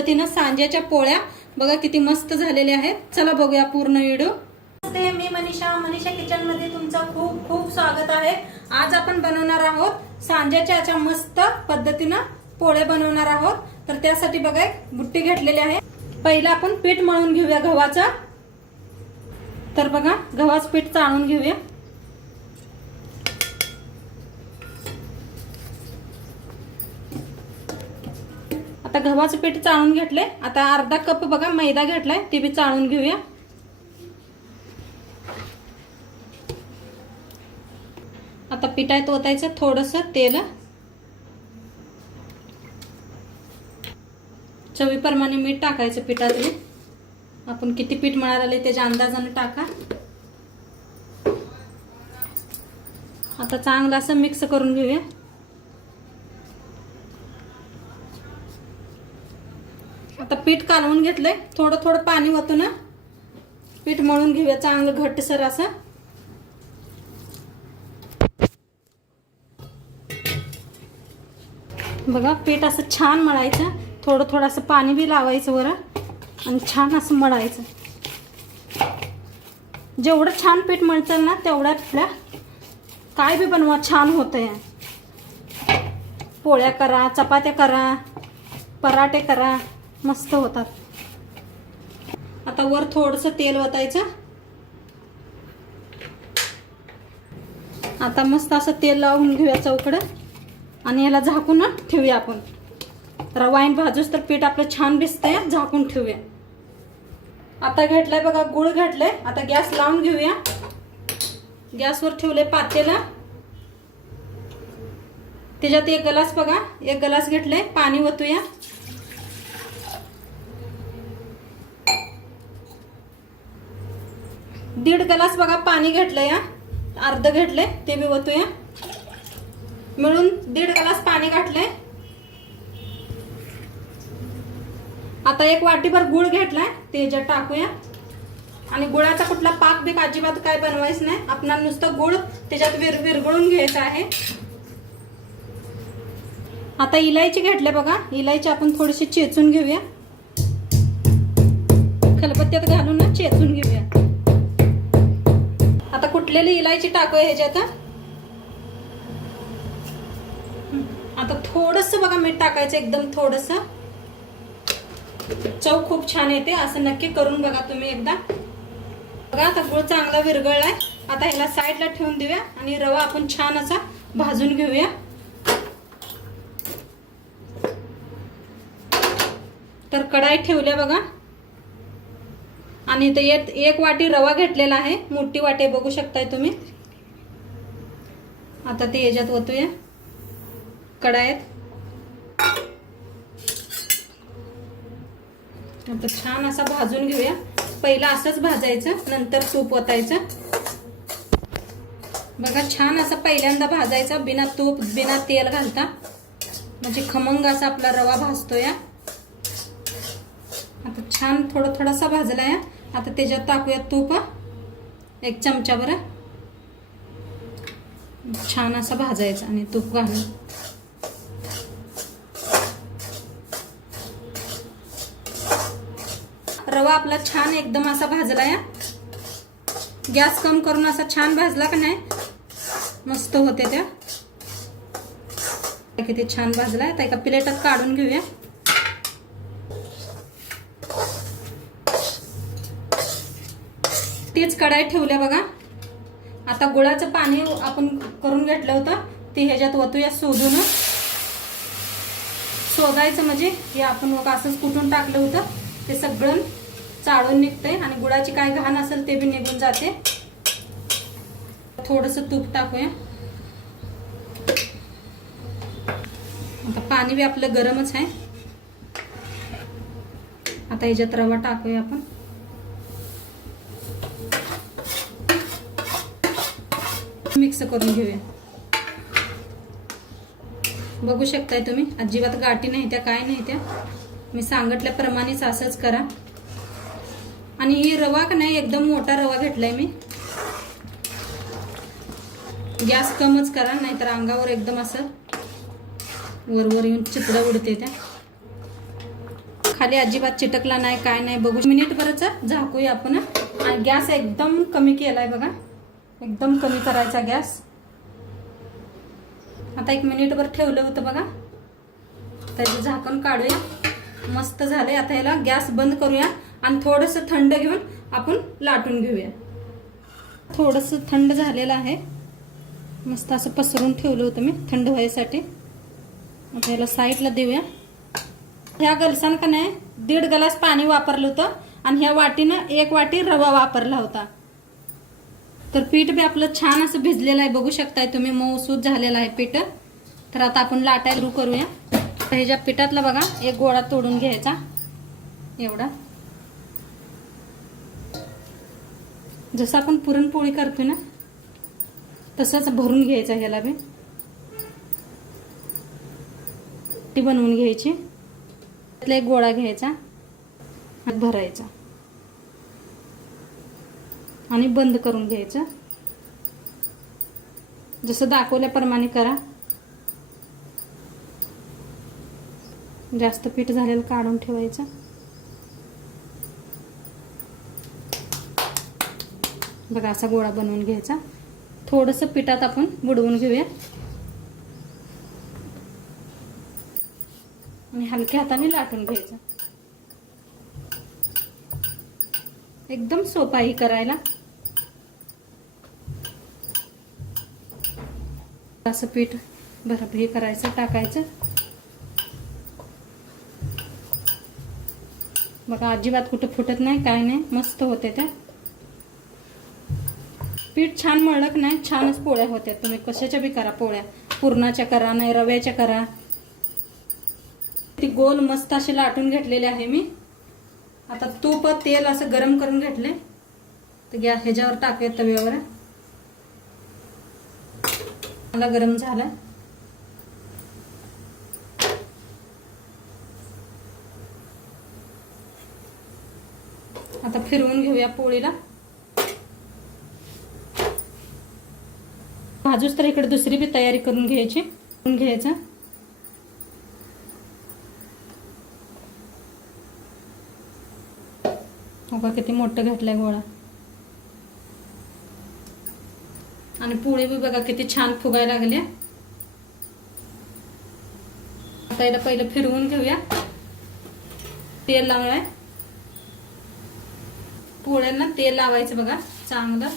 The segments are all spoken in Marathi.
पद्धतीनं सांज्याच्या पोळ्या बघा किती मस्त झालेल्या आहेत चला बघूया पूर्ण व्हिडिओ मी मनीषा मनीषा किचन मध्ये तुमचं खूप खूप स्वागत आहे आज आपण बनवणार आहोत सांज्याच्या अशा मस्त पद्धतीनं पोळ्या बनवणार आहोत तर त्यासाठी बघा एक बुट्टी घेतलेली आहे पहिला आपण पीठ मळून घेऊया गव्हाचं तर बघा गव्हाच पीठ चाळून घेऊया आता गव्हाचं पीठ चाळून घेतलंय आता अर्धा कप बघा मैदा घेतलाय ते बी चाळून घेऊया आता पिठात ओतायचं थोडंसं तेल चवीप्रमाणे मीठ टाकायचं पिठातले आपण किती पीठ ते त्याच्या अंदाजाने टाका आता चांगलं असं मिक्स करून घेऊया पीठ कालवून घेतलंय थोडं थोडं पाणी होतं ना पीठ मळून घेऊया चांगलं घट्टसर असं बघा पीठ असं छान मळायचं थोडं थोडं असं पाणी बी लावायचं बरं आणि छान असं मळायचं जेवढं छान पीठ मळतं ना तेवढ्या आपल्या काय बी बनवा छान आहे पोळ्या करा चपात्या करा पराठे करा मस्त होतात आता वर थोडस तेल वतायचं आता मस्त असं तेल लावून घेऊया चौकड आणि याला झाकून ठेवूया आपण रवाईन भाजूस तर पीठ आपलं छान आहे झाकून ठेवूया आता घेतलंय बघा गुळ घातलाय आता गॅस लावून घेऊया गॅसवर ठेवले पातेला त्याच्यात एक गलास बघा एक गलास घेतलंय पाणी ओतूया दीड ग्लास बघा पाणी घेतलं या अर्ध घेतलंय ते बी ओतूया मिळून दीड ग्लास पाणी घातलंय आता एक वाटीभर गुळ घेतलाय ते टाकूया आणि गुळाचा कुठला पाक बी अजिबात काय बनवायचं नाही आपण नुसतं गुळ त्याच्यात विर विरगळून घ्यायचं आहे आता इलायची घेतले बघा इलायची आपण थोडीशी चेचून घेऊया खलबत्त्यात घालून ना चेचून घेऊया फुटलेली इलायची टाकूया ह्याच्यात आता थोडस बघा मीठ टाकायचं एकदम थोडस चव खूप छान येते असं नक्की करून बघा तुम्ही एकदा बघा आता गुळ चांगला विरगळलाय आता ह्याला साईडला ठेवून देऊया आणि रवा आपण छान असा भाजून घेऊया तर कढाई ठेवल्या बघा आणि इथे येत एक वाटी रवा घेतलेला आहे मोठी वाटी बघू शकताय तुम्ही आता ते याच्यात ओतूया कडायत आता छान असा भाजून घेऊया पहिला असंच भाजायचं नंतर तूप ओतायचं बघा छान असा पहिल्यांदा भाजायचा बिना तूप बिना तेल घालता म्हणजे खमंग असा आपला रवा भाजतो या आता छान थोडं थोडासा भाजला या आता त्याच्यात टाकूयात तूप एक चमचा बरं छान असा भाजायचं आणि तूप घालून रवा आपला छान एकदम असा भाजला या गॅस कम करून असा छान भाजला का नाही मस्त होते त्या किती छान भाजला आहे त्या एका प्लेटात काढून घेऊया तेच कढाई ठेवल्या बघा आता गुळाचं पाणी आपण करून घेतलं होतं ते ह्याच्यात ओतूया शोधून शोधायचं म्हणजे हे आपण असंच कुठून टाकलं होतं ते सगळं चाळून निघतंय आणि गुळाची काय घाण असेल ते बी निघून जाते थोडस तूप टाकूया आता पाणी बी आपलं गरमच आहे आता ह्याच्यात रवा टाकूया आपण करून घेऊया बघू शकताय तुम्ही अजिबात गाठी नाही त्या काय नाही त्या मी सांगितल्याप्रमाणेच असंच करा आणि ही रवा का नाही एकदम मोठा रवा घेतलाय मी गॅस कमच करा नाहीतर अंगावर एकदम असं वरवर येऊन चित्र उडते त्या खाली अजिबात चिटकला नाही काय नाही बघू मिनिटभरच झाकूया आपण गॅस एकदम कमी केलाय बघा एकदम कमी करायचा गॅस आता एक मिनिटभर ठेवलं होतं बघा त्याचं झाकण काढूया मस्त झालंय आता याला गॅस बंद करूया आणि थोडंसं थंड घेऊन आपण लाटून घेऊया थोडस थंड झालेलं आहे मस्त असं पसरून ठेवलं होतं मी थंड व्हायसाठी आता याला साईडला देऊया ह्या गलसान का नाही दीड ग्लास पाणी वापरलं होतं आणि ह्या वाटीनं एक वाटी रवा वापरला होता तर पीठ बी आपलं छान असं भिजलेलं आहे बघू शकताय तुम्ही मऊसूद झालेलं आहे पीठ तर आता आपण लाटा सुरू करूया तर ह्याच्या पिठातला बघा एक गोळा तोडून घ्यायचा एवढा जसं आपण पुरणपोळी करतो ना तसंच भरून घ्यायचा ह्याला बी ती बनवून घ्यायची त्यातला एक गोळा घ्यायचा भरायचा आणि बंद करून घ्यायचं जसं दाखवल्याप्रमाणे करा जास्त पीठ झालेलं काढून ठेवायचं बघा असा गोळा बनवून घ्यायचा थोडंसं पिठात आपण बुडवून घेऊया आणि हलक्या हाताने लाटून घ्यायचं एकदम सोपा करायला असं पीठ भरभरी हे करायचं टाकायचं बघा अजिबात कुठं फुटत नाही काय नाही मस्त होते ते पीठ छान मळक नाही छानच पोळ्या होत्या तुम्ही कशाच्या बी करा पोळ्या पुरणाच्या करा नाही रव्याच्या करा ती गोल मस्त असे लाटून घेतलेले आहे मी आता तूप तेल असं गरम करून घेतले तर घ्या ह्याच्यावर टाकूया तव्यावर मला गरम झाला आता फिरवून घेऊया पोळीला बाजूच तर इकडे दुसरी बी तयारी करून घ्यायची घ्यायचं किती मोठं घातलंय गोळा आणि पोळी बी बघा किती छान फुगायला लागल्या आता याला पहिलं फिरवून घेऊया तेल लावलाय पोळ्यांना तेल लावायचं बघा चांगलं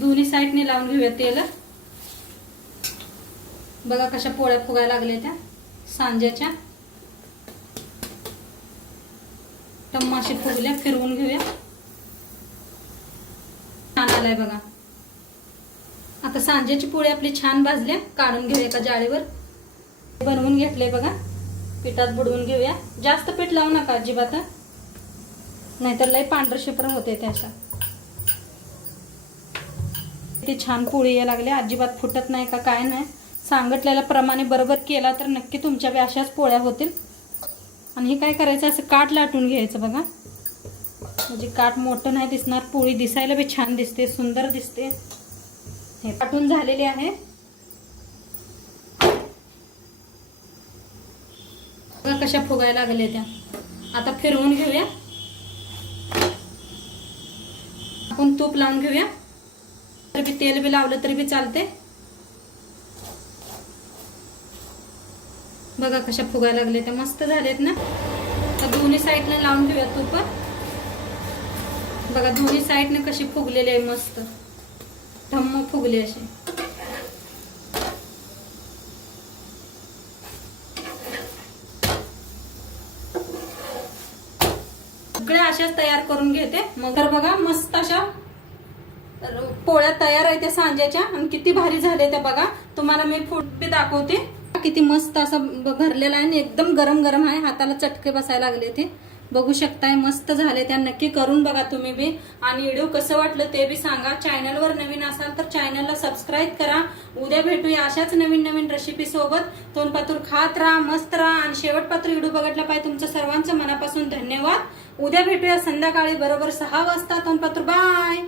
दोन्ही साईडने लावून घेऊया तेल बघा कशा पोळ्या फुगायला लागल्या त्या सांज्याच्या टम्माशी फुगल्या फिरवून घेऊया बघा आता सांजेची पोळी आपली छान भाजल्या काढून घेऊया एका जाळीवर बनवून घेतले बघा पिठात बुडवून घेऊया जास्त पीठ लावू नका अजिबात नाहीतर लय पांढर शिप्र होते त्याच्या ती छान पोळी या लागल्या अजिबात फुटत नाही का काय नाही सांगितलेल्या प्रमाणे बरोबर केला तर नक्की तुमच्या बी अशाच पोळ्या होतील आणि हे काय करायचं असं काठ लाटून घ्यायचं बघा म्हणजे काठ मोठं नाही दिसणार पोळी दिसायला बी छान दिसते सुंदर दिसते हे पाठून झालेले आहे कशा फुगायला लागल्या त्या आता फिरवून घेऊया आपण तूप लावून घेऊया तरी बी तेल बी लावलं तरी बी चालते बघा कशा फुगायला लागल्या त्या मस्त झालेत ना दोन्ही साईडला लावून घेऊया तूप बघा दोन्ही साईडने कशी फुगलेली आहे मस्त धम्म फुगले असे सगळ्या अशाच तयार करून घेते मग तर बघा मस्त अशा पोळ्या तयार आहे त्या सांज्याच्या आणि किती भारी झाले त्या बघा तुम्हाला मी फूड बी दाखवते किती मस्त असं भरलेला आहे आणि एकदम गरम गरम आहे हाताला चटके बसायला लागले ते बघू शकताय मस्त झाले त्या नक्की करून बघा तुम्ही बी आणि व्हिडिओ कसं वाटलं ते बी सांगा चॅनलवर नवीन असाल तर चॅनलला सबस्क्राईब करा उद्या भेटूया अशाच नवीन नवीन रेसिपी सोबत तोंडपातूर खात राहा मस्त राहा आणि शेवटपात्र व्हिडिओ बघितला पाहिजे तुमचं सर्वांचं मनापासून धन्यवाद उद्या भेटूया संध्याकाळी बरोबर सहा वाजता तोंडपातूर बाय